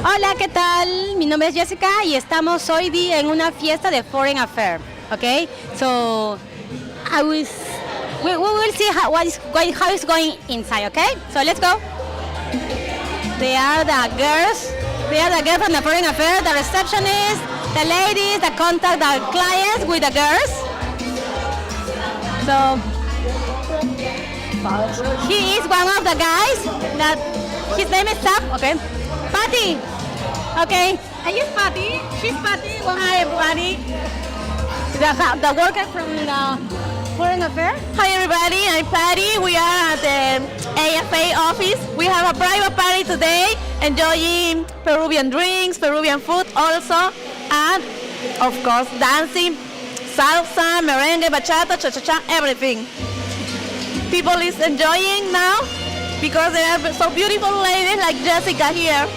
Hola, ¿qué tal? Mi nombre es Jessica y estamos hoy día en una fiesta de Foreign Affair. Okay, so we will see how it's going inside. Okay, so let's go. They are the girls. They are the girls from the Foreign Affair. The receptionist, the ladies, the contact the clients with the girls. So he is one of the guys that his name is Sam. Okay. Patty. Okay. And he's Patty. She's Patty. Well, hi, everybody. The worker from the Foreign Affairs. Hi, everybody. I'm Patty. We are at the AFA office. We have a private party today, enjoying Peruvian drinks, Peruvian food also, and, of course, dancing, salsa, merengue, bachata, cha-cha-cha, everything. People is enjoying now because there are so beautiful ladies like Jessica here.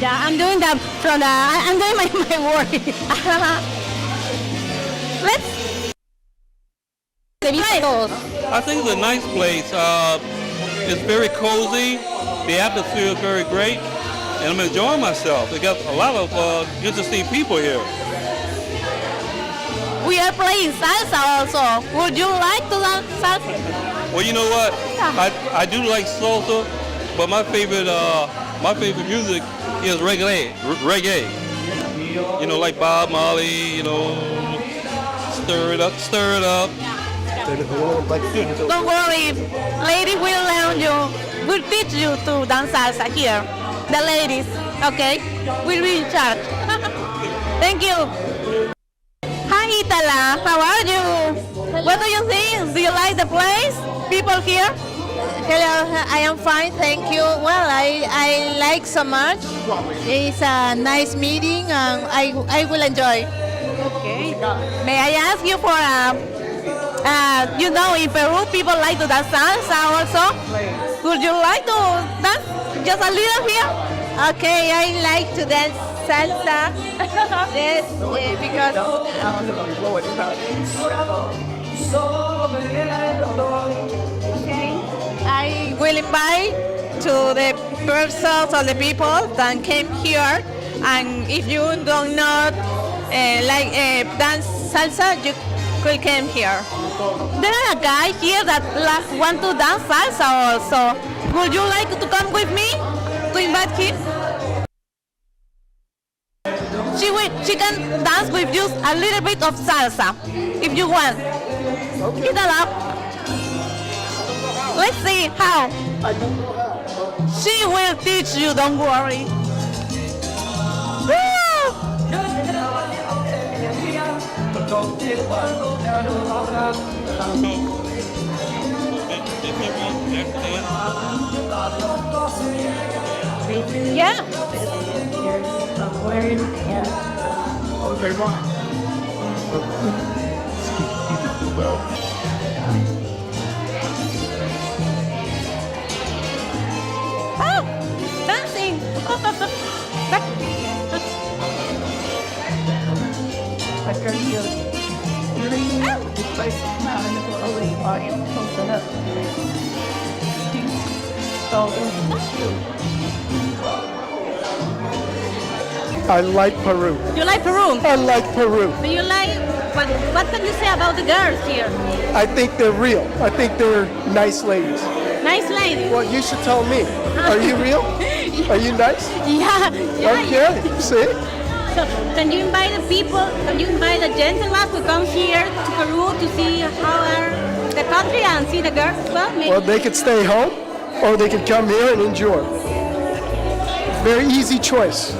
Yeah, I'm doing that from I'm doing my work. Let's. I think it's a nice place. It's very cozy. The atmosphere is very great, and I'm enjoying myself. We got a lot of interesting people here. We are playing salsa also. Would you like to dance salsa? Well, you know what? I do like salsa, but my favorite music is reggae. You know, like Bob Marley. You know, stir it up. Don't worry, ladies will learn you. We'll teach you to dance salsa here. The ladies, okay? We'll be in charge. Thank you. Hi, Itala. How are you? What do you think? Do you like the place? People here? Hello, I am fine, thank you. Well, I like so much. It's a nice meeting and I will enjoy. Okay. May I ask you for you know, in Peru people like to dance salsa also. Would you like to dance just a little here? Okay, I like to dance salsa. Yes, because I will invite to the persons or the people that came here, and if you don't know dance salsa, you could come here. There are a guy here that want to dance salsa also. Would you like to come with me to invite him? She can dance with you a little bit of salsa if you want. Get up. Let's see how. She will teach you, don't worry. Yeah. Oh, dancing. I like Peru. You like Peru? I like Peru. Do you like, what can you say about the girls here? I think they're real. I think they're nice ladies. Nice lady. Well, you should tell me. Are you real? Are you nice? Yeah. Okay, see? So, can you invite the people, can you invite the gentlemen to come here to Peru to see how are the country and see the girls as well? Maybe? Well, they could stay home or they could come here and enjoy. Very easy choice.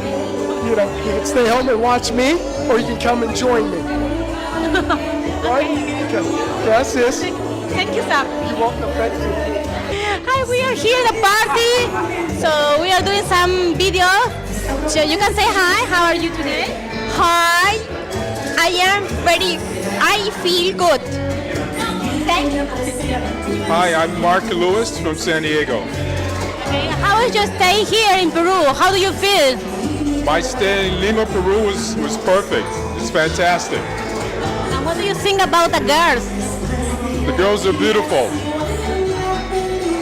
You know, you can stay home and watch me or you can come and join me. Right? Gracias. Thank you, sir. You're welcome. Thank you. Hi, we are here at the party. So we are doing some video. So you can say hi. How are you today? hi, I feel good. Thank you. Hi, I'm Mark Lewis from San Diego. Okay, how is your stay here in Peru? How do you feel? My stay in Lima, Peru was perfect. It's fantastic. And what do you think about the girls? The girls are beautiful.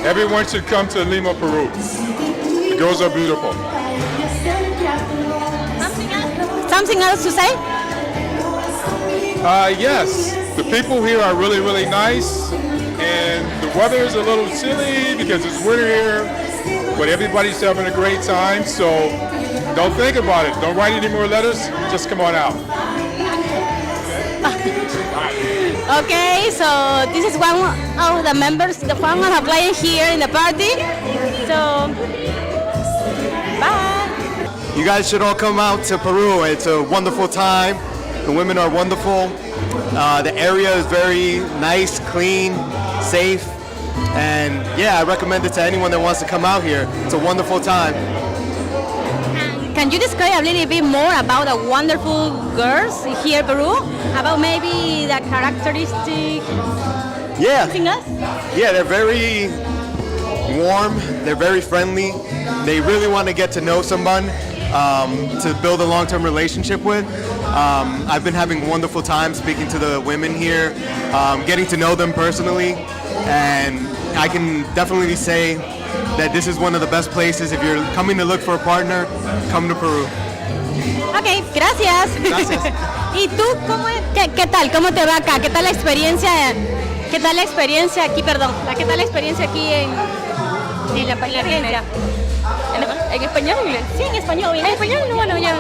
Everyone should come to Lima, Peru. The girls are beautiful. something else to say? Yes, the people here are really, really nice, and the weather is a little chilly because it's winter here, but everybody's having a great time, so don't think about it. Don't write any more letters, just come on out. Okay, so this is one of the members, one of the players here in the party. So, bye. You guys should all come out to Peru. It's a wonderful time. The women are wonderful. The area is very nice, clean, safe. And yeah, I recommend it to anyone that wants to come out here. It's a wonderful time. Can you describe a little bit more about the wonderful girls here in Peru? About maybe the characteristic Yeah. singers? Yeah, they're very warm. They're very friendly. They really want to get to know someone to build a long-term relationship with. I've been having wonderful time speaking to the women here, getting to know them personally, and I can definitely say that this is one of the best places. If you're coming to look for a partner, come to Peru. Ok, gracias. Gracias. ¿Y tú qué tal? ¿Cómo te va acá? ¿Qué tal la experiencia? ¿Qué tal la experiencia aquí? Perdón. ¿Qué tal la experiencia aquí en la agencia? ¿En español o inglés? Sí, en español. ¿En español? No, bueno, ya.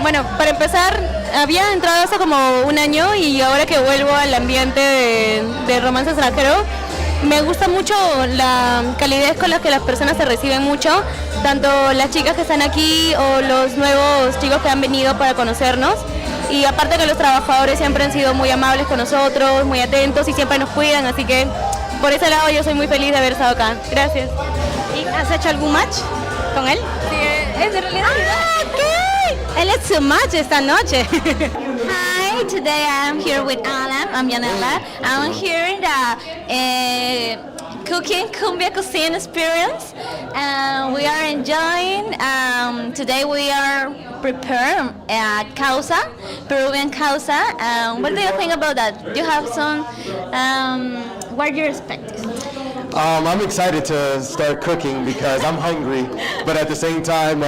Bueno, para empezar, había entrado hace como un año y ahora que vuelvo al ambiente de romance extranjero, me gusta mucho la calidez con la que las personas se reciben mucho, tanto las chicas que están aquí o los nuevos chicos que han venido para conocernos. Y aparte que los trabajadores siempre han sido muy amables con nosotros, muy atentos y siempre nos cuidan, así que por ese lado yo soy muy feliz de haber estado acá. Gracias. ¿Y has hecho algún match con él? Sí, es de realidad. Ok. Él es su match esta noche. Hi, today I'm here with Alan. I'm Yanela. I'm here in the cooking cumbia cuisine experience, and we are enjoying. Today we are preparing causa, Peruvian causa. What do you think about that? You have some. What do you expect? I'm excited to start cooking because I'm hungry, but at the same time,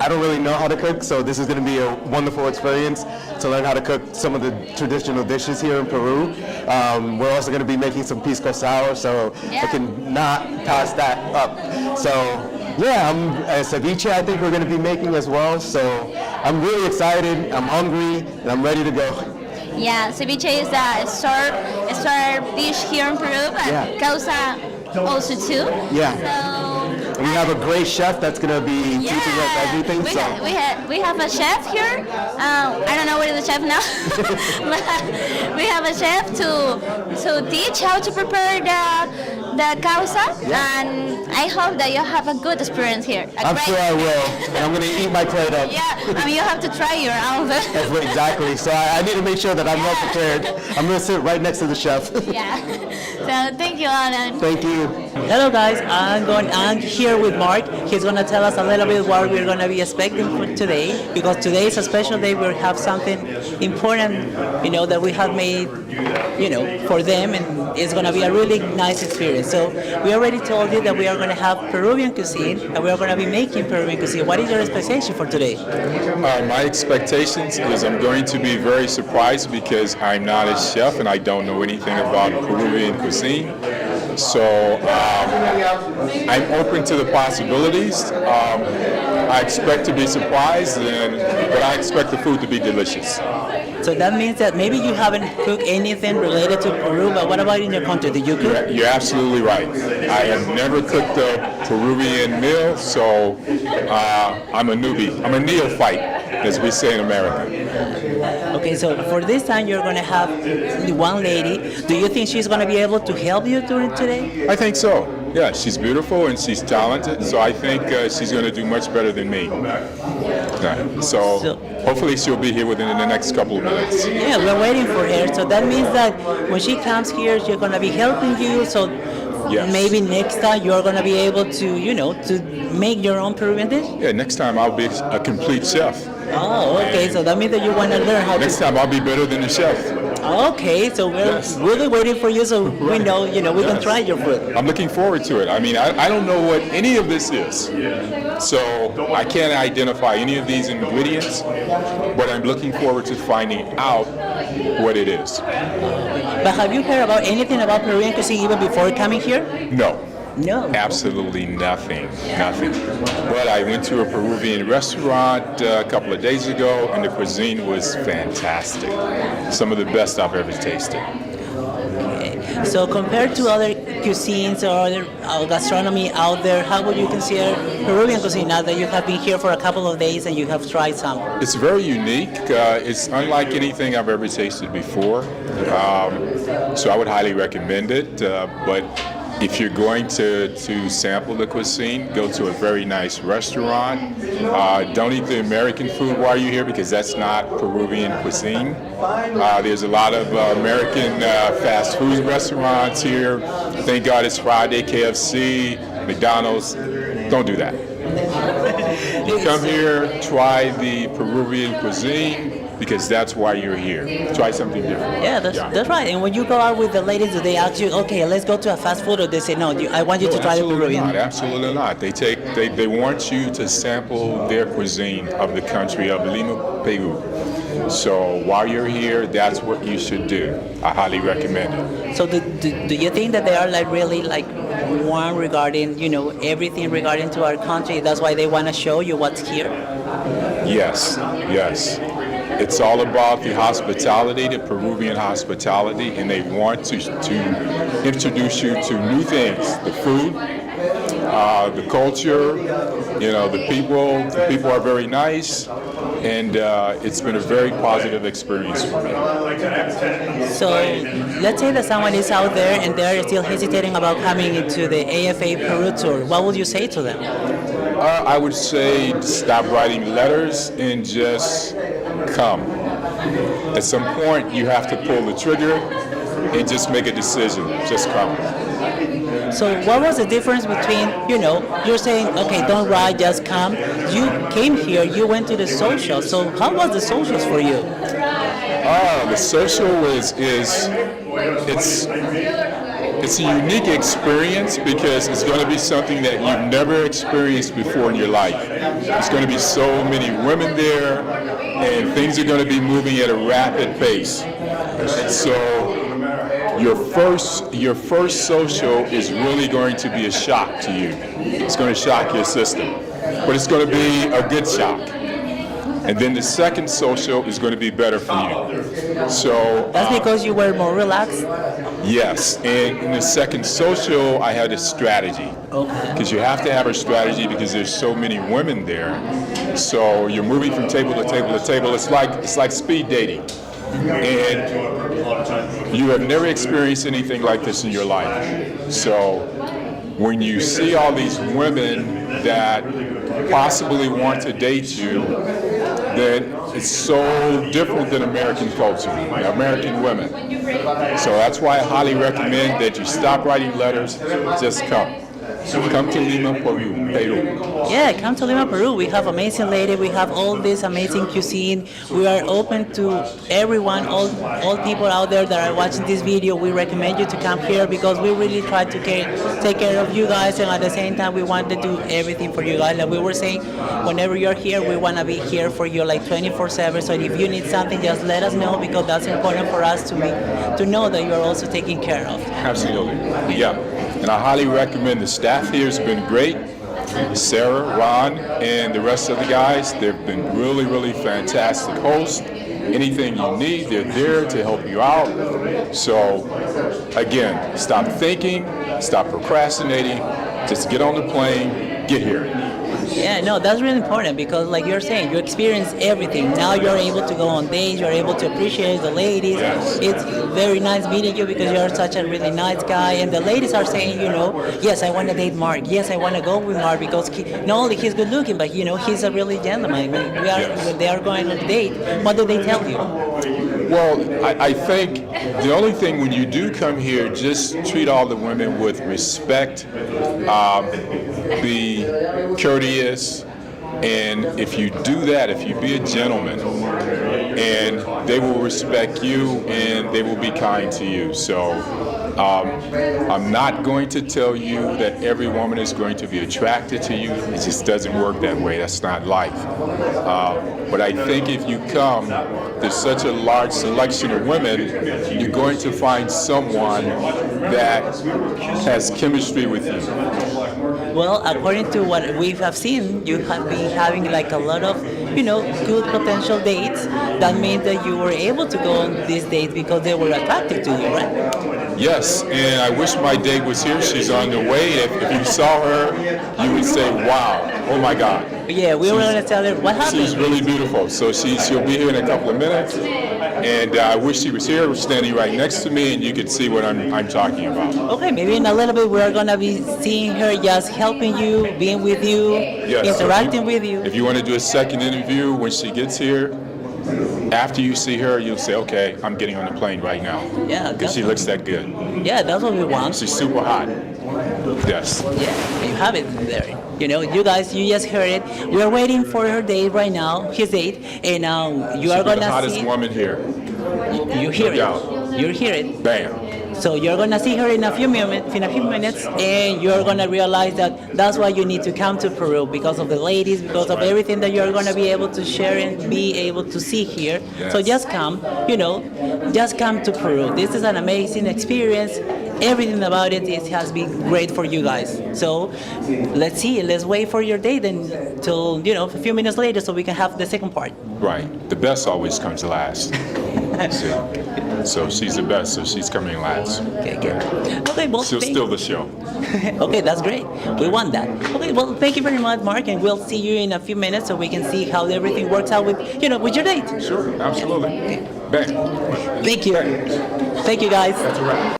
I don't really know how to cook, so this is going to be a wonderful experience to learn how to cook some of the traditional dishes here in Peru. We're also going to be making some pisco sour, so I can not pass that up. So yeah, ceviche I think we're going to be making as well, so I'm really excited, I'm hungry, and I'm ready to go. Yeah, ceviche is a star dish here in Peru, but causa also too. Yeah. So we have a great chef that's going to be teaching us everything. We have a chef here. I don't know where is the chef now. But we have a chef to teach how to prepare the causa, and I hope that you have a good experience here. I'm sure I will, and I'm going to eat my plate up. Yeah, I mean you have to try your own. Exactly. So I need to make sure that I'm well prepared. I'm going to sit right next to the chef. Yeah. So thank you, Alan. Thank you. Hello guys, I'm here with Mark. He's going to tell us a little bit what we're going to be expecting for today, because today is a special day. We have something important, that we have made, for them, and it's going to be a really nice experience. So we already told you that we are going to have Peruvian cuisine, and we are going to be making Peruvian cuisine. What is your expectation for today? My expectations is I'm going to be very surprised because I'm not a chef and I don't know anything about Peruvian cuisine. So I'm open to the possibilities. I expect to be surprised, but I expect the food to be delicious. So that means that maybe you haven't cooked anything related to Peru, but what about in your country? Did you cook? You're absolutely right. I have never cooked a Peruvian meal, so I'm a newbie. I'm a neophyte, as we say in America. Okay, so for this time you're going to have one lady. Do you think she's going to be able to help you during today? I think so. Yeah, she's beautiful and she's talented, so I think she's going to do much better than me. Yeah, so hopefully she'll be here within the next couple of minutes. Yeah, we're waiting for her. So that means that when she comes here, she's going to be helping you. So maybe next time you're going to be able to, to make your own Peruvian dish? Yeah, next time I'll be a complete chef. Oh, okay. So that means that you want to learn how Next time I'll be better than the chef. Okay, so we're really waiting for you, so we know, we can try your food. I'm looking forward to it. I mean, I don't know what any of this is, so I can't identify any of these ingredients, but I'm looking forward to finding out what it is. But have you heard about anything about Peruvian cuisine even before coming here? No. No. Absolutely nothing. But I went to a Peruvian restaurant a couple of days ago, and the cuisine was fantastic. Some of the best I've ever tasted. Okay. So compared to other cuisines or other gastronomy out there, how would you consider Peruvian cuisine now that you have been here for a couple of days and you have tried some? It's very unique. It's unlike anything I've ever tasted before. So I would highly recommend it. But if you're going to sample the cuisine, go to a very nice restaurant. Don't eat the American food while you're here because that's not Peruvian cuisine. There's a lot of American fast food restaurants here. Thank God it's Friday, KFC, McDonald's. Don't do that. You come here, try the Peruvian cuisine, because that's why you're here. Try something different. Yeah, that's right. And when you go out with the ladies, do they ask you, okay, let's go to a fast food, or they say, no, I want you to try the Peruvian? Absolutely not. They want you to sample their cuisine of the country of Lima, Peru. So while you're here, that's what you should do. I highly recommend it. So do you think that they are really warm regarding, everything regarding to our country? That's why they want to show you what's here? Yes. It's all about the hospitality, the Peruvian hospitality, and they want to introduce you to new things, the food, the culture, the people. The people are very nice, and it's been a very positive experience for me. So let's say that someone is out there and they're still hesitating about coming into the AFA Peru tour. What would you say to them? I would say stop writing letters and just come. At some point, you have to pull the trigger and just make a decision. Just come. So what was the difference between, you're saying, okay, don't write, just come. You came here, you went to the social. So how was the socials for you? The social it's a unique experience because it's going to be something that you've never experienced before in your life. There's going to be so many women there, and things are going to be moving at a rapid pace. So your first social is really going to be a shock to you. It's going to shock your system, but it's going to be a good shock. And then the second social is going to be better for you. So that's because you were more relaxed? Yes, and in the second social, I had a strategy. Because you have to have a strategy because there's so many women there. So you're moving from table to table to table. It's like speed dating. And you have never experienced anything like this in your life. So when you see all these women that possibly want to date you, then it's so different than American culture, American women. So that's why I highly recommend that you stop writing letters, just come. Come to Lima, Peru. Yeah, come to Lima, Peru. We have amazing ladies. We have all this amazing cuisine. We are open to everyone, all people out there that are watching this video. We recommend you to come here because we really try to take care of you guys, and at the same time, we want to do everything for you guys. Like we were saying, whenever you're here, we want to be here for you 24/7. So if you need something, just let us know because that's important for us to know that you are also taken care of. Absolutely. Yeah. And I highly recommend the staff here has been great. Sarah, Ron, and the rest of the guys, they've been really, really fantastic hosts. Anything you need, they're there to help you out. So, again, stop thinking, stop procrastinating, just get on the plane, get here. Yeah, no, that's really important because like you're saying, you experience everything. Now you're able to go on dates, you're able to appreciate the ladies. Yes. It's very nice meeting you because you're such a really nice guy. And the ladies are saying, yes, I want to date Mark. Yes, I want to go with Mark because not only he's good looking, but he's a really gentleman. When they are going on a date, what do they tell you? Well, I think the only thing when you do come here, just treat all the women with respect, be courteous, And if you do that, if you be a gentleman, and they will respect you and they will be kind to you. So I'm not going to tell you that every woman is going to be attracted to you. It just doesn't work that way. That's not life. But I think if you come, there's such a large selection of women, you're going to find someone that has chemistry with you. Well, according to what we have seen, you have been having like a lot of, good potential dates. That means that you were able to go on these dates because they were attractive to you, right? Yes, and I wish my date was here. She's on the way. If you saw her, you would say, wow, oh my God. Yeah, we were going to tell her what happened. She's really beautiful. So she'll be here in a couple of minutes. And I wish she was here, standing right next to me, and you could see what I'm talking about. Okay, maybe in a little bit we're going to be seeing her just helping you, being with you, Yes, interacting with you. If you want to do a second interview when she gets here, after you see her, you'll say, okay, I'm getting on the plane right now. Yeah, Because she looks that good. Yeah, that's what we want. She's super hot. Yes. Yeah, you have it there. You guys, you just heard it. We're waiting for her date right now, his date, and you are She's going the to hottest see. woman here. You hear No doubt. it. You hear it. Bam. So you're gonna see her in a few minutes, and you're gonna realize that that's why you need to come to Peru, because of the ladies, because of everything that you're gonna be able to share and be able to see here. Yes. So just come, just come to Peru. This is an amazing experience. Everything about it has been great for you guys. So let's wait for your date until a few minutes later so we can have the second part. Right. The best always comes last. See? So she's the best, so she's coming last. Okay, good. Okay, well, She'll steal the show. Okay, that's great. We want that. Okay, well, thank you very much, Mark, and we'll see you in a few minutes so we can see how everything works out with your date. Sure, absolutely. Okay. Bang. Thank you. Thank you, guys. That's a wrap.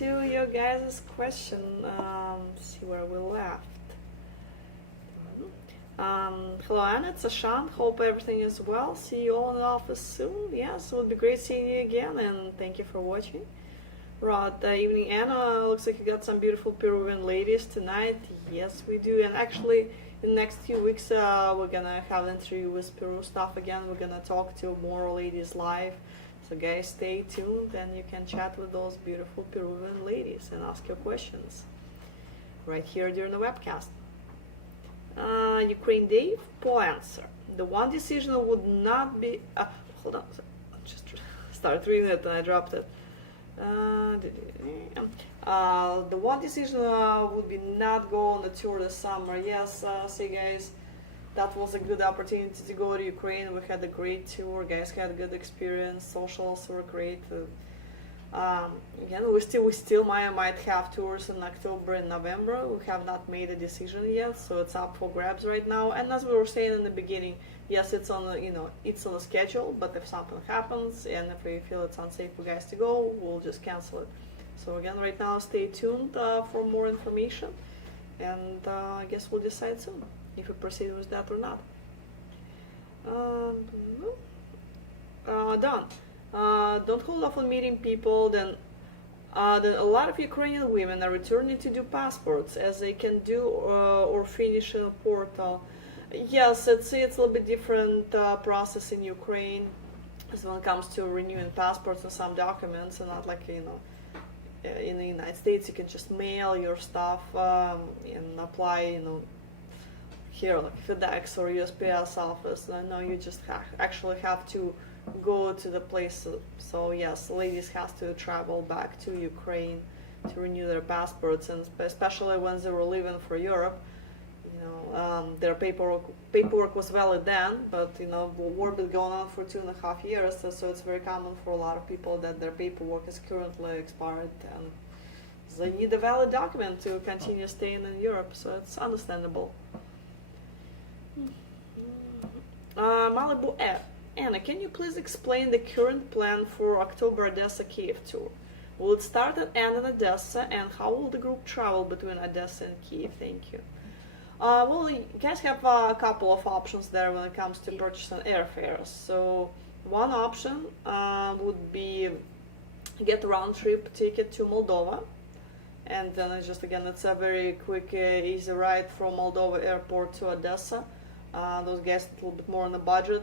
To your guys' question, see where we left. Hello Anna, it's Ashan. Hope everything is well. See you all in the office soon. Yes, it would be great seeing you again, and thank you for watching. Right, evening Anna. Looks like you got some beautiful Peruvian ladies tonight. Yes, we do. And actually, in the next few weeks, we're gonna have an interview with Peru stuff again. We're gonna talk to more ladies live. So guys, stay tuned and you can chat with those beautiful Peruvian ladies and ask your questions right here during the webcast. Ukraine Dave, poor answer. The one decision would not be... hold on, I just started reading it and I dropped it. The one decision would be not go on the tour this summer. Yes, see guys, that was a good opportunity to go to Ukraine. We had a great tour. Guys had a good experience. Socials were great. Again, we still might have tours in October and November. We have not made a decision yet, so it's up for grabs right now. And as we were saying in the beginning, yes, it's on it's on the schedule. But if something happens and if we feel it's unsafe for guys to go, we'll just cancel it. So again, right now, stay tuned for more information, and I guess we'll decide soon if we proceed with that or not. Done. Don't hold off on meeting people. Then a lot of Ukrainian women are returning to do passports, as they can do or finish in a portal. Yes, it's a little bit different process in Ukraine, as when it comes to renewing passports and some documents, and not like in the United States you can just mail your stuff and apply here like FedEx or USPS office. No, you just actually have to go to the place. So yes, ladies have to travel back to Ukraine to renew their passports, and especially when they were leaving for Europe. Their paperwork was valid then, but war been going on for 2.5 years, so it's very common for a lot of people that their paperwork is currently expired and they need a valid document to continue staying in Europe, so it's understandable. Malibu Anna, can you please explain the current plan for October Odessa Kiev tour? Will it start and end in Odessa, and how will the group travel between Odessa and Kiev? Thank you. Well, you guys have a couple of options there when it comes to purchasing airfares. So one option would be get a round-trip ticket to Moldova, and then it's a very quick, easy ride from Moldova airport to Odessa. Those guys a little bit more on the budget.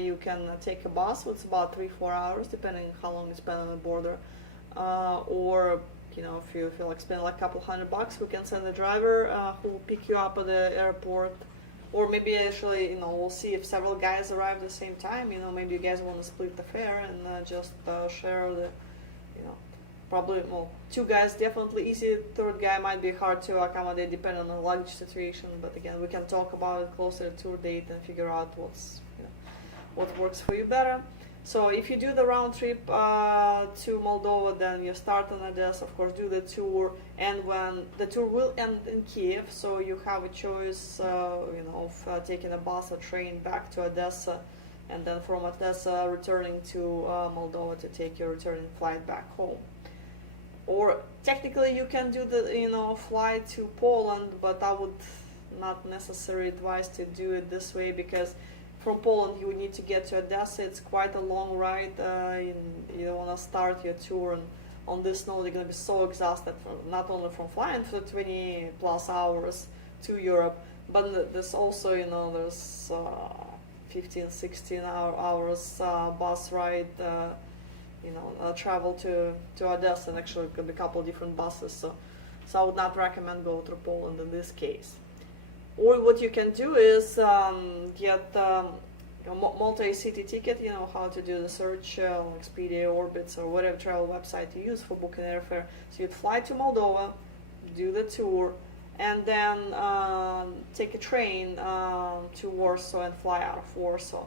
You can take a bus, it's about 3-4 hours, depending on how long you spend on the border, or if you feel like spending like a couple $100, we can send a driver who will pick you up at the airport. Or maybe actually, we'll see if several guys arrive at the same time. Maybe you guys want to split the fare and just share the, probably, two guys definitely easy. Third guy might be hard to accommodate depending on the luggage situation. But again, we can talk about it closer to tour date and figure out what works for you better. So if you do the round trip to Moldova, then you start in Odessa, of course, do the tour, and when the tour will end in Kiev, so you have a choice, of taking a bus or train back to Odessa, and then from Odessa returning to Moldova to take your returning flight back home. Or technically you can do the flight to Poland, but I would not necessarily advise to do it this way, because from Poland you would need to get to Odessa. It's quite a long ride. You don't want to start your tour and on this note you're going to be so exhausted not only from flying for 20 plus hours to Europe, but there's also there's 15-16 hours bus ride, travel to Odessa, and actually it could be a couple different buses, so I would not recommend go through Poland in this case. Or what you can do is get multi-city ticket, how to do the search, like Expedia, Orbitz, or whatever travel website you use for booking airfare. So you'd fly to Moldova, do the tour, and then take a train to Warsaw and fly out of Warsaw.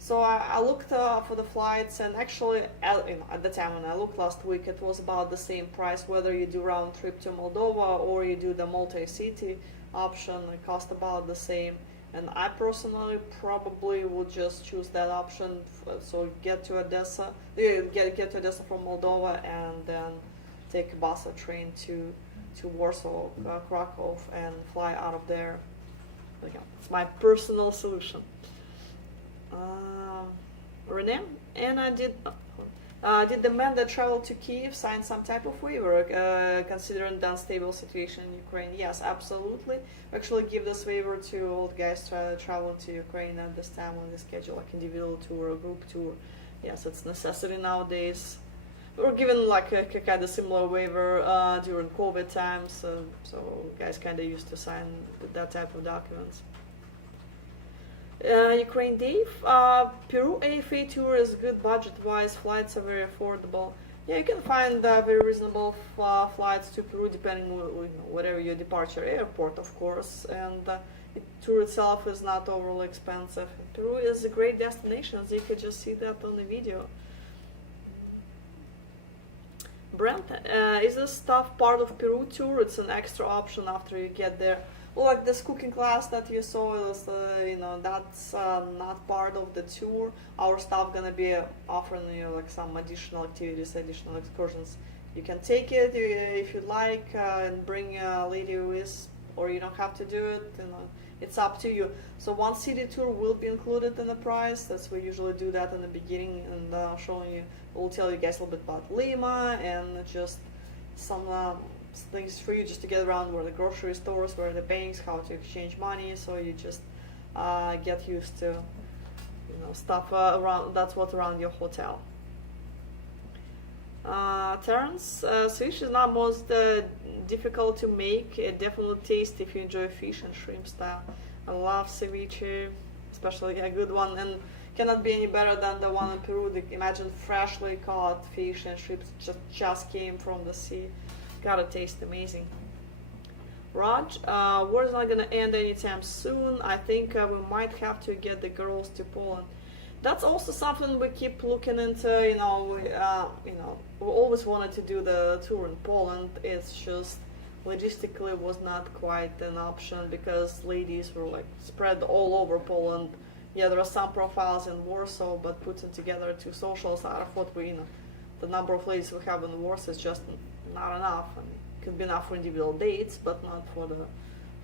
So I looked for the flights, and actually, at the time when I looked last week, it was about the same price, whether you do round trip to Moldova or you do the multi-city option. It cost about the same, and I personally probably would just choose that option. So get to Odessa, get to Odessa from Moldova, and then take a bus or train to Warsaw, Krakow, and fly out of there. It's my personal solution. Renee, and I did the man that traveled to Kiev sign some type of waiver considering the unstable situation in Ukraine? Yes, absolutely. We actually give this waiver to all the guys traveling to Ukraine at this time when they schedule like individual tour or group tour. Yes, it's necessary nowadays. We were given like a kind of similar waiver during COVID times, so guys kind of used to sign that type of documents. Ukraine Dave, Peru AFA tour is good budget-wise, flights are very affordable. Yeah, you can find very reasonable flights to Peru depending on whatever your departure airport, of course, and the tour itself is not overly expensive. Peru is a great destination, as you could just see that on the video. Brent, is this stuff part of Peru tour? It's an extra option after you get there. Well, like this cooking class that you saw, is, that's not part of the tour. Our staff gonna be offering you like some additional activities, additional excursions. You can take it if you like and bring a lady with, or you don't have to do it. It's up to you. So one city tour will be included in the price. That's we usually do that in the beginning, and showing you. We'll tell you guys a little bit about LIMA and just some things for you just to get around, where the grocery stores, where the banks, how to exchange money, so you just get used to stuff around. That's what's around your hotel. Terrence, ceviche is not most difficult to make. It definitely tastes if you enjoy fish and shrimp style. I love ceviche, especially a good one, and cannot be any better than the one in Peru. Imagine freshly caught fish and shrimp just came from the sea. Gotta taste amazing. Raj, war's not gonna end anytime soon. I think we might have to get the girls to Poland. That's also something we keep looking into. We always wanted to do the tour in Poland. It's just logistically was not quite an option because ladies were like spread all over Poland. Yeah, there are some profiles in Warsaw, but putting together 2 socials out of what the number of ladies we have in Warsaw is just not enough. I mean, it could be enough for individual dates, but not for the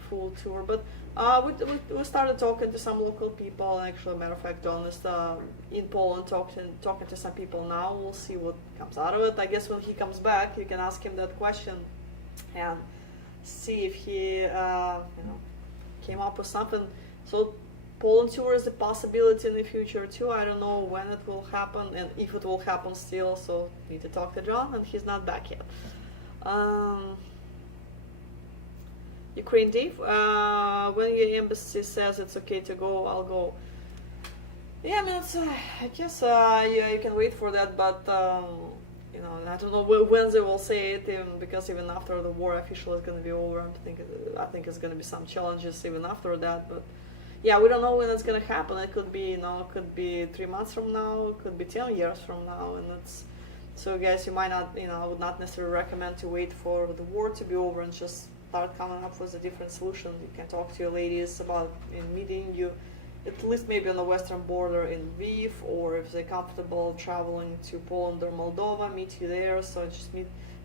full tour. But we started talking to some local people. Actually, matter of fact, honest, in Poland, talking to some people now. We'll see what comes out of it. I guess when he comes back, you can ask him that question and see if he came up with something. So Poland tour is a possibility in the future too. I don't know when it will happen and if it will happen still. So need to talk to John, and he's not back yet. Ukraine Dave, when your embassy says it's okay to go, I'll go. Yeah, I mean, I guess you can wait for that, but I don't know when they will say it, because even after the war officially is going to be over, I think it's going to be some challenges even after that. But yeah, we don't know when it's going to happen. It could be, it could be 3 months from now, it could be 10 years from now, and so guys, you might not, I would not necessarily recommend to wait for the war to be over and just start coming up with a different solution. You can talk to your ladies about meeting you at least maybe on the western border in Lviv, or if they're comfortable traveling to Poland or Moldova, meet you there. So just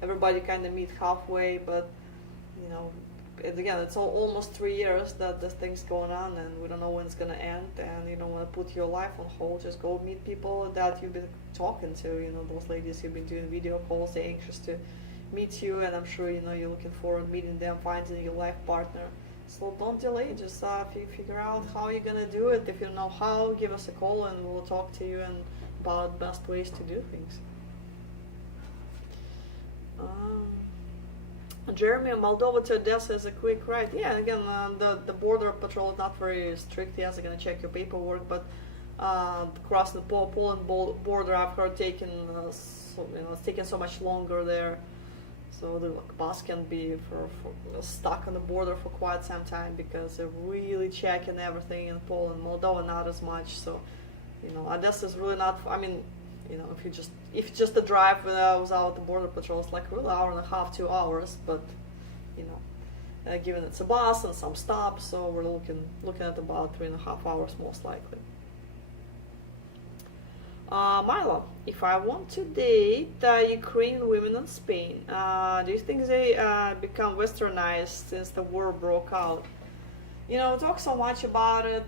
everybody kind of meet halfway. But again, it's almost 3 years that this thing's going on, and we don't know when it's going to end, and you don't want to put your life on hold. Just go meet people that you've been talking to, those ladies you've been doing video calls. They're anxious to meet you, and I'm sure you're looking forward to meeting them, finding your life partner. So don't delay, just figure out how you're gonna do it. If you don't know how, give us a call and we'll talk to you about best ways to do things. Jeremy, Moldova to Odessa is a quick ride. Yeah, again, the border patrol is not very strict. Yes, they're gonna check your paperwork, but crossing the Poland border, I've heard it's taking so much longer there. So the bus can be for stuck on the border for quite some time because they're really checking everything in Poland. Moldova not as much. So Odessa is really not. I mean, if just the drive without the border patrol, it's like really 1.5 hours, 2 hours. But given it's a bus and some stops, so we're looking at about 3.5 hours most likely. Milo, if I want to date Ukrainian women in Spain, do you think they become westernized since the war broke out? We talk so much about it,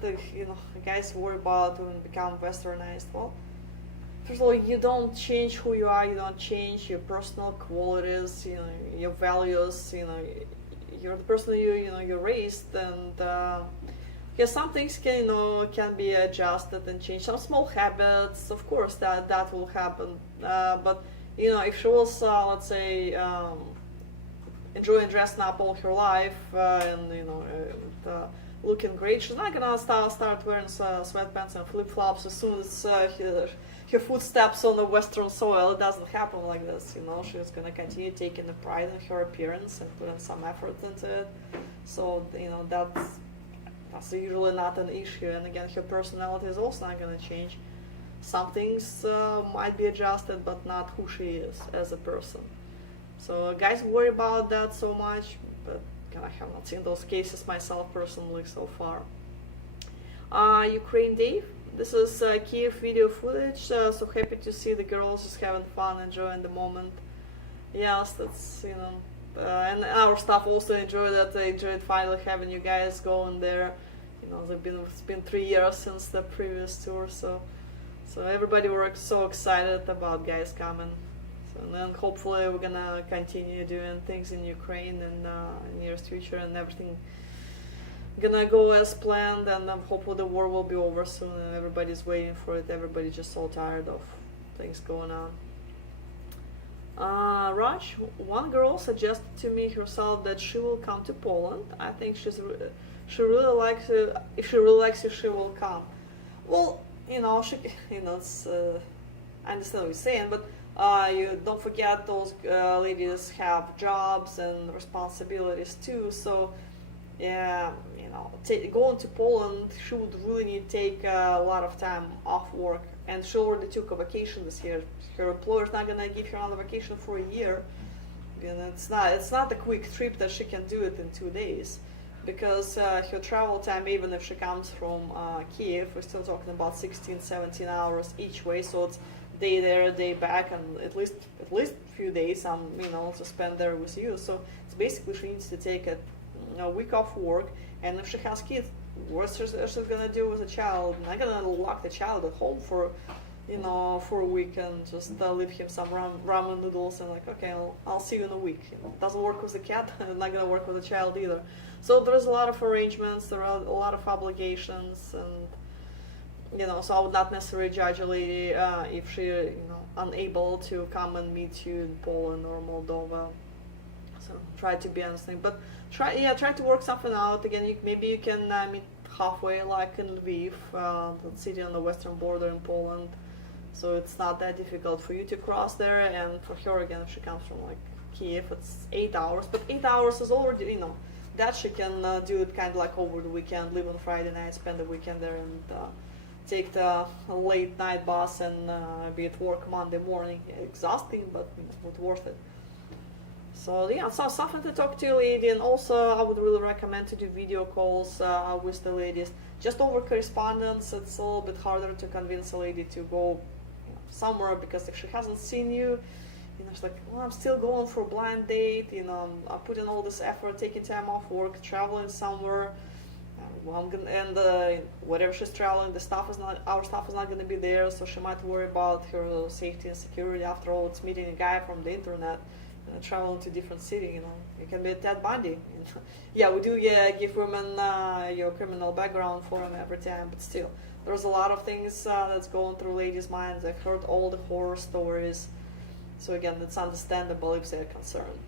guys worry about women become westernized. Well, first of all, you don't change who you are, you don't change your personal qualities, your values, you're the person you're raised, and yes, some things can be adjusted and changed. Some small habits, of course, that will happen. But if she was, let's say, enjoying dressing up all her life and looking great, she's not gonna start wearing sweatpants and flip flops as soon as her foot steps on the Western soil. It doesn't happen like this. She's gonna continue taking the pride in her appearance and putting some effort into it. So that's usually not an issue, and again, her personality is also not going to change. Some things might be adjusted, but not who she is as a person. So guys worry about that so much, but I have not seen those cases myself personally so far. Ukraine Dave, this is Kiev video footage, so happy to see the girls just having fun, enjoying the moment. Yes, that's, and our staff also enjoyed that. They enjoyed finally having you guys going there. It's been 3 years since the previous tour, so everybody were so excited about guys coming. So and then hopefully we're gonna continue doing things in Ukraine in near future, and everything gonna go as planned, and hopefully the war will be over soon, and everybody's waiting for it. Everybody's just so tired of things going on. Raj, one girl suggested to me herself that she will come to Poland. I think she really likes it. If she really likes it, she will come. Well, it's I understand what you're saying, but You don't forget those ladies have jobs and responsibilities too. So, yeah, you know, going to Poland, she would really need to take a lot of time off work. And she already took a vacation this year. Her employer's not gonna give her another vacation for a year. And it's not a quick trip that she can do it in 2 days, because her travel time, even if she comes from Kiev, we're still talking about 16, 17 hours each way. So it's day there, day back, and at least a few days, to spend there with you. So it's basically she needs to take a week off work. And if she has kids, what's she's gonna do with a child? Not gonna lock the child at home for a week and just leave him some ramen noodles and like, okay, I'll see you in a week. It doesn't work with the cat, not gonna work with the child either. So there's a lot of arrangements, there are a lot of obligations, and so I would not necessarily judge a lady if she unable to come and meet you in Poland or Moldova. So try to be understanding, but try to work something out. Again, maybe you can meet halfway, like in Lviv, the city on the western border in Poland. So it's not that difficult for you to cross there, and for her, again, if she comes from like Kiev, it's 8 hours. But 8 hours is already, that she can do it kind of like over the weekend, leave on Friday night, spend the weekend there, and take the late night bus and be at work Monday morning. Exhausting, but worth it. So yeah, so something to talk to a lady, and also I would really recommend to do video calls with the ladies. Just over correspondence, it's a little bit harder to convince a lady to go somewhere, because if she hasn't seen you, she's like, well, I'm still going for a blind date, I put in all this effort, taking time off work, traveling somewhere, whatever she's traveling, our stuff is not going to be there, so she might worry about her safety and security. After all, it's meeting a guy from the internet, traveling to different city, you can be a Ted Bundy. Yeah, we do give women your criminal background for them every time, but still, there's a lot of things that's going through ladies' minds. I've heard all the horror stories, so again, it's understandable if they're concerned.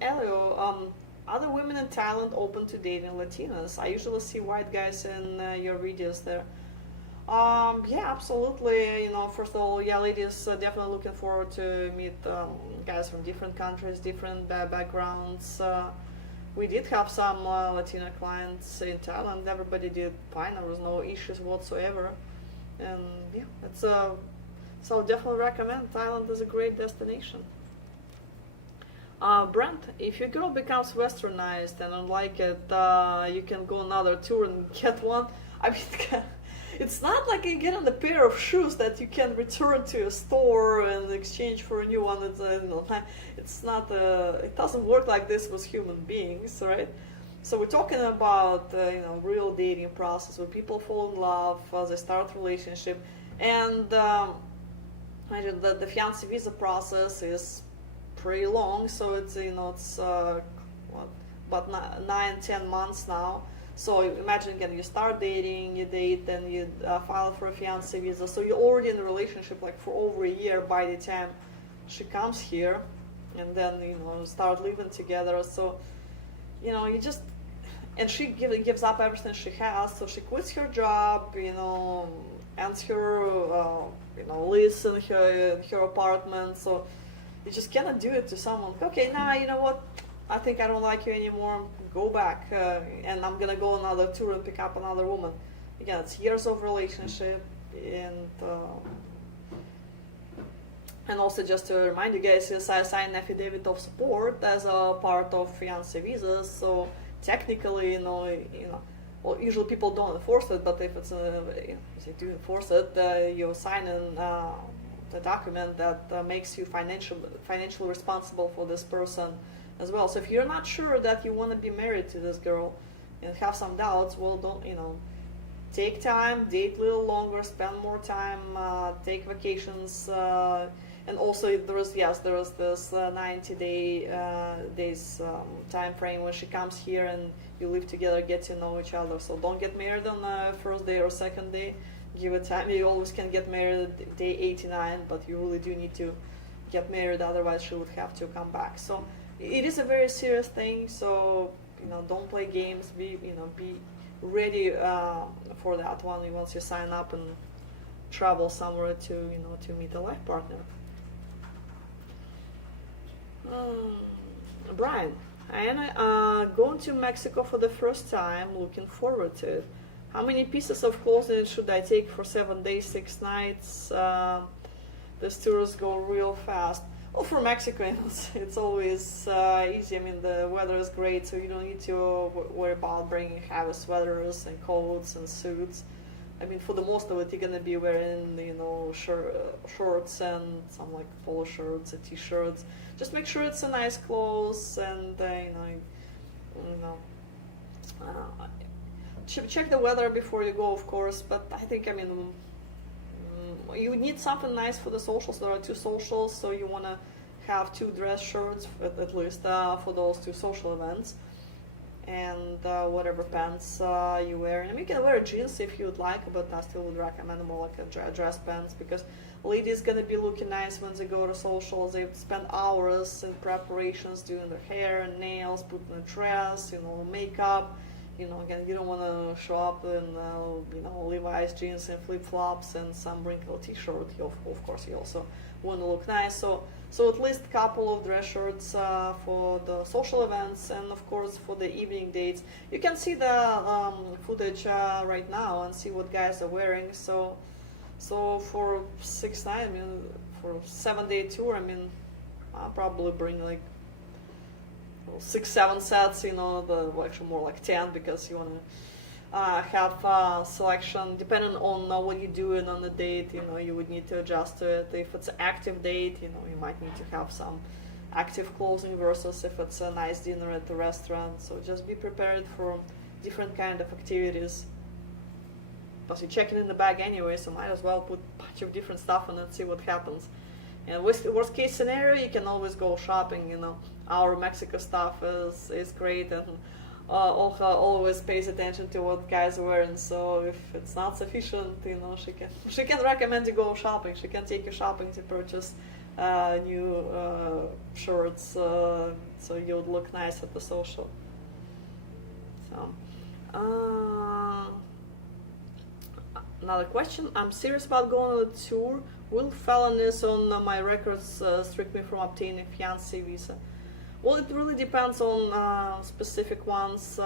Elio, are the women in Thailand open to dating Latinas? I usually see white guys in your videos there. Yeah, absolutely. First of all, yeah, ladies are definitely looking forward to meet guys from different countries, different backgrounds. We did have some Latina clients in Thailand. Everybody did fine. There was no issues whatsoever. And yeah, so definitely recommend. Thailand is a great destination. Brent, if your girl becomes westernized and don't like it, you can go another tour and get one. I mean, it's not like you get a pair of shoes that you can return to a store and exchange for a new one. It's not. It doesn't work like this with human beings, right? So we're talking about real dating process where people fall in love, they start a relationship, and the fiance visa process is pretty long. So it's about 9-10 months now. So imagine again, you start dating, you date, then you file for a fiance visa. So you're already in a relationship like for over a year by the time she comes here, and then start living together. So you just, and she gives up everything she has. So she quits her job, ends her lease in her apartment. So you just cannot do it to someone. Okay, now you know what? I think I don't like you anymore. Go back, and I'm gonna go another tour and pick up another woman. Again, it's years of relationship, and also just to remind you guys, since I signed an affidavit of support as a part of fiance visas, so technically, well, usually people don't enforce it, but if it's if they do enforce it, you're signing the document that makes you financially responsible for this person as well. So if you're not sure that you want to be married to this girl and have some doubts, well, don't, take time, date a little longer, spend more time, take vacations, and also there is this 90 days time frame when she comes here and you live together, get to know each other. So don't get married on the first day or second day. Give it time. You always can get married day 89, but you really do need to get married, otherwise she would have to come back. So it is a very serious thing, so don't play games. Be ready for that one once you sign up and travel somewhere to to meet a life partner. Brian, I'm going to Mexico for the first time. Looking forward to it. How many pieces of clothing should I take for 7 days, 6 nights? These tours go real fast. Well, for Mexicans, it's always easy. I mean, the weather is great, so you don't need to worry about bringing heavy sweaters and coats and suits. I mean, for the most of it, you're gonna be wearing, shorts and some like polo shirts and t-shirts. Just make sure it's a nice clothes, and check the weather before you go, of course. But I think, I mean, you need something nice for the socials. There are 2 socials, so you want to have 2 dress shirts at least for those 2 social events, and whatever pants you wear. I mean, you can wear jeans if you would like, but I still would recommend more like a dress pants, because ladies gonna be looking nice when they go to socials. They spend hours in preparations doing their hair and nails, putting a dress, makeup. Again, you don't want to show up in, Levi's jeans and flip-flops and some wrinkled t-shirt. Of course, you also want to look nice. So at least a couple of dress shirts for the social events, and of course for the evening dates. You can see the footage right now and see what guys are wearing. So for 6 nights, I mean, for 7-day tour, I mean, I'll probably bring like 6-7 sets, actually more like 10, because you want to have selection depending on what you're doing on the date. You would need to adjust to it. If it's an active date, you might need to have some active clothing versus if it's a nice dinner at the restaurant. So just be prepared for different kind of activities. Plus you're checking in the bag anyway, so might as well put a bunch of different stuff in and see what happens. And worst case scenario, you can always go shopping. Our Mexico stuff is great, and Olga always pays attention to what guys are wearing. So if it's not sufficient, she can recommend you go shopping. She can take you shopping to purchase new shirts, so you would look nice at the social. So. Another question. I'm serious about going on a tour. Will felonies on my records restrict me from obtaining a fiancé visa? Well, it really depends on specific ones.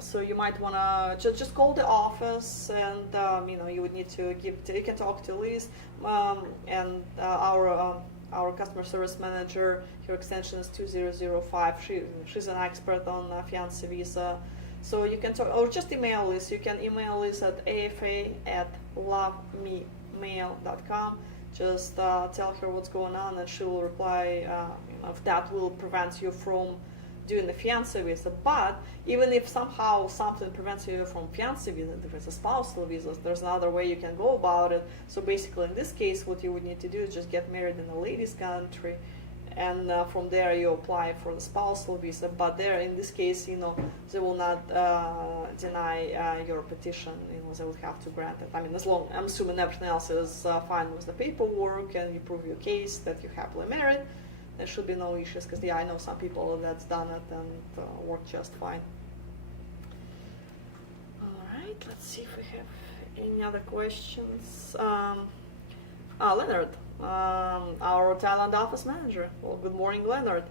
So you might want to just call the office, and you would need to you can talk to Liz, and our customer service manager. Her extension is 2005. She's an expert on fiancé visa. So you can talk, or just email Liz. You can email Liz at afa@lovememail.com. Just tell her what's going on, and she will reply if that will prevent you from doing the fiancé visa. But even if somehow something prevents you from fiancé visa, if it's a spousal visa, there's another way you can go about it. So basically, in this case, what you would need to do is just get married in a lady's country, and from there you apply for the spousal visa. But there, in this case, they will not deny your petition. They will have to grant it. I mean, I'm assuming everything else is fine with the paperwork, and you prove your case that you're happily married, there should be no issues. Because I know some people that's done it and worked just fine. All right, let's see if we have any other questions. Leonard. Our Thailand office manager. Well, good morning, Leonard,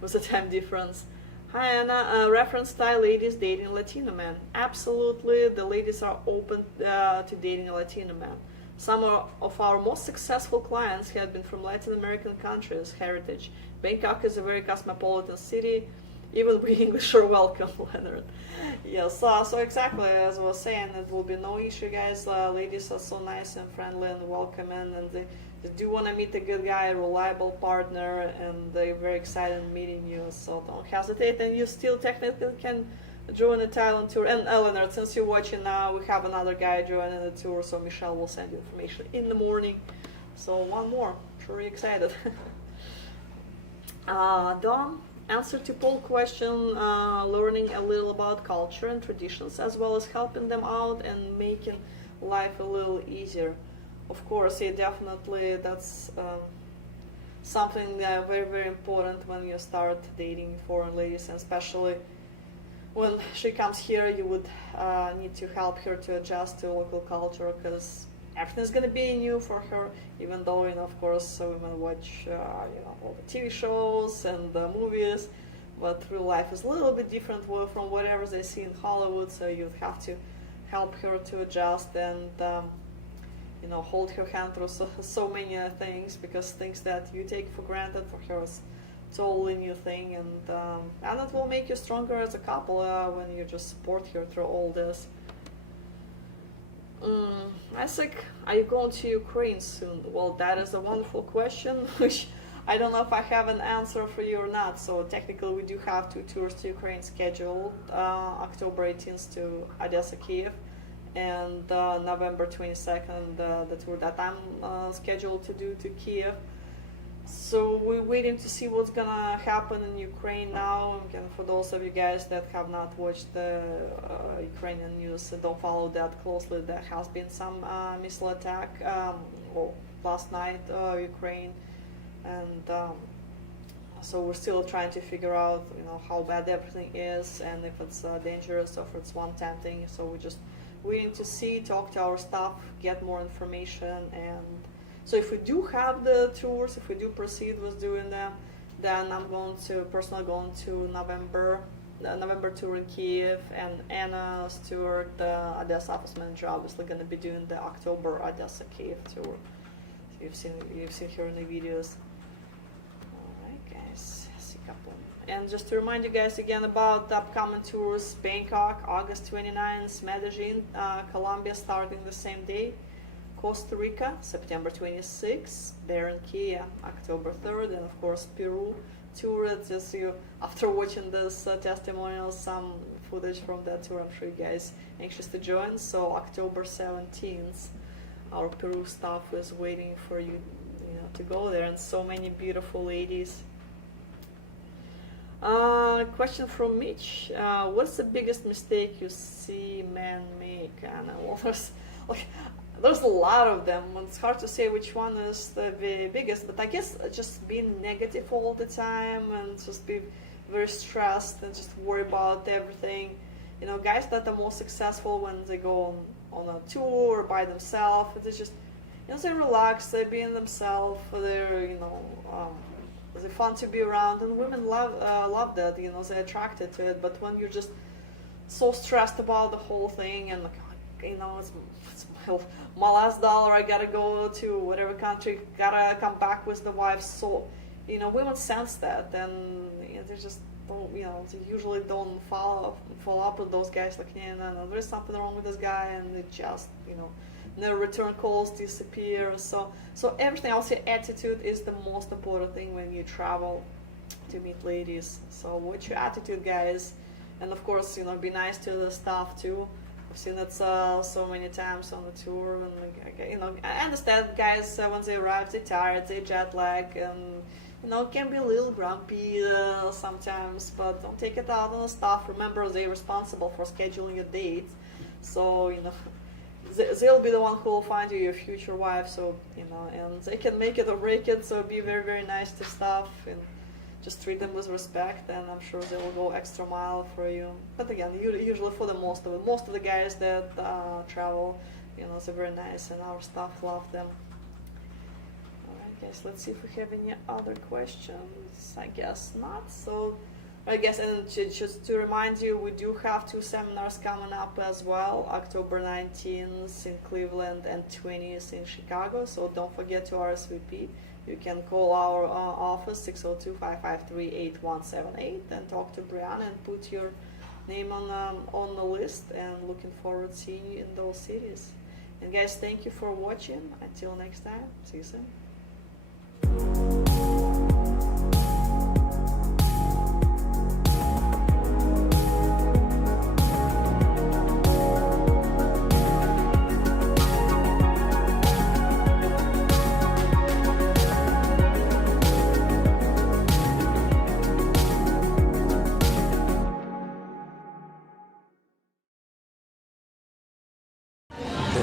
with the time difference. Hi, Anna. Reference Thai ladies dating Latino men. Absolutely, the ladies are open to dating a Latino man. Some of our most successful clients have been from Latin American countries, heritage. Bangkok is a very cosmopolitan city. Even we English are welcome, Leonard. Yes, so exactly as I was saying, it will be no issue, guys. Ladies are so nice and friendly and welcoming, and they do want to meet a good guy, a reliable partner, and they're very excited meeting you. So don't hesitate, and you still technically can join the Thailand tour. And Leonard, since you're watching now, we have another guy joining the tour, so Michelle will send you information in the morning. So one more. I'm sure you're excited. Don. Answer to poll question, learning a little about culture and traditions, as well as helping them out and making life a little easier. Of course, yeah, definitely that's something very, very important when you start dating foreign ladies, and especially when she comes here, you would need to help her to adjust to local culture, because everything's gonna be new for her. Even though, of course, women watch all the TV shows and the movies, but real life is a little bit different from whatever they see in Hollywood. So you'd have to help her to adjust and hold her hand through so many things, because things that you take for granted for her is totally new thing, and it will make you stronger as a couple when you just support her through all this. I think, are you going to Ukraine soon? Well, that is a wonderful question, which I don't know if I have an answer for you or not. So technically we do have 2 tours to Ukraine scheduled, October 18th to Odessa, Kiev, and November 22nd, the tour that I'm scheduled to do to Kiev. So we're waiting to see what's gonna happen in Ukraine now. And for those of you guys that have not watched the Ukrainian news, don't follow that closely. There has been some missile attack last night, Ukraine, and so we're still trying to figure out, how bad everything is, and if it's dangerous or if it's one-time thing. So we're just waiting to see, talk to our staff, get more information. And so if we do have the tours, if we do proceed with doing them, then I'm personally going to November tour in Kiev, and Anna Stewart, the Odessa office manager, obviously going to be doing the October Odessa Kiev tour. So you've seen her in the videos. Alright guys, see a couple. And just to remind you guys again about the upcoming tours: Bangkok, August 29th, Medellin, Colombia starting the same day, Costa Rica, September 26th, Barranquilla, October 3rd, and of course Peru tour. It's just after watching this testimonials, some footage from that tour, I'm sure you guys anxious to join. So October 17th, our Peru staff is waiting for you, to go there, and so many beautiful ladies. Question from Mitch: what's the biggest mistake you see men make? And well, there's a lot of them. It's hard to say which one is the biggest, but I guess just being negative all the time and just be very stressed and just worry about everything. Guys that are more successful when they go on a tour by themselves, it's just, they relax, they being themselves, they're, they're fun to be around, and women love that, they're attracted to it. But when you're just so stressed about the whole thing, and it's my last dollar, I gotta go to whatever country, gotta come back with the wife. So, women sense that, and they just don't, they usually don't follow up with those guys, like, no, there's something wrong with this guy, and they just, no return calls, disappear. So everything, I would say attitude is the most important thing when you travel to meet ladies. So what's your attitude, guys? And of course, be nice to the staff too. I've seen it so many times on the tour, and I understand guys when they arrive, they're tired, they jet lag, and can be a little grumpy sometimes, but don't take it out on the staff. Remember, they're responsible for scheduling your dates, so they'll be the one who will find you your future wife. So and they can make it or break it. So be very, very nice to staff and just treat them with respect, and I'm sure they will go extra mile for you. But again, usually for most of the guys that travel, they're very nice, and our staff love them. Alright guys, let's see if we have any other questions. I guess not. So I guess, and just to remind you, we do have 2 seminars coming up as well, October 19th in Cleveland and 20th in Chicago. So don't forget to RSVP. You can call our office, 602-553-8178, and talk to Brianna and put your name on the list, and looking forward to seeing you in those cities. And guys, thank you for watching. Until next time, see you soon.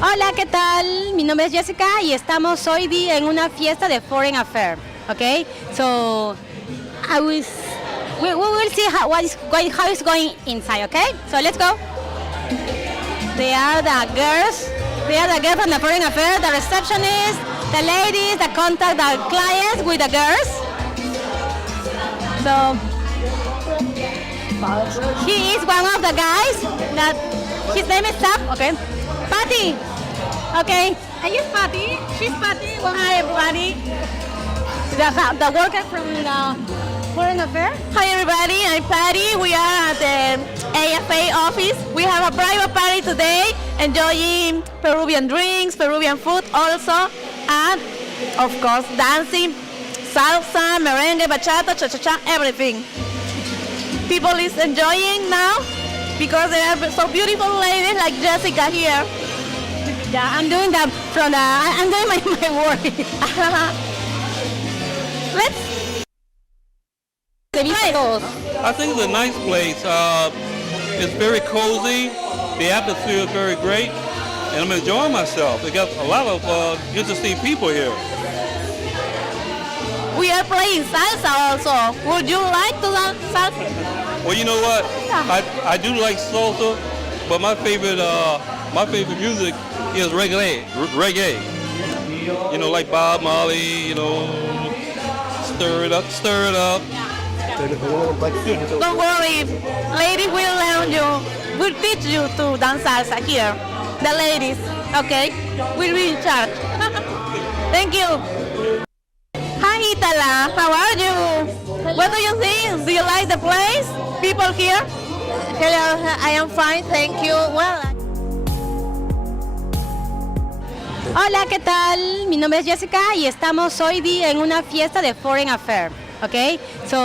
Hola, ¿qué tal? Mi nombre es Jessica y estamos hoy en una fiesta de Foreign Affair. Okay, so I was We will see how it's going inside, okay? So let's go. They are the girls. They are the girls from the foreign affairs, the receptionist, the ladies that contact the clients with the girls. So he is one of the guys that his name is Sap, okay? Patty, okay? And he's Patty, she's Patty, well, hi everybody. The worker from the foreign affairs. Hi everybody, I'm Patty. We are at the AFA office. We have a private party today, enjoying Peruvian drinks, Peruvian food also, and of course dancing, salsa, merengue, bachata, cha-cha-cha, everything. People is enjoying now because there are so beautiful ladies like Jessica here. Yeah, I'm doing that I'm doing my work. Let's I think it's a nice place. It's very cozy. The atmosphere is very great, and I'm enjoying myself. We got a lot of interesting people here. We are playing salsa also. Would you like to dance salsa? Well, you know what? I do like salsa, but my favorite music is reggae. You know, like Bob Marley. You know, stir it up. Don't worry, ladies will learn you, will teach you to dance salsa here. The ladies, okay? We'll be in charge. Thank you. Hi Itala, how are you? What do you think? Do you like the place? People here? Hello, I am fine, thank you. Well, Hola, ¿qué tal? Mi nombre es Jessica y estamos hoy en una fiesta de Foreign Affairs, okay? So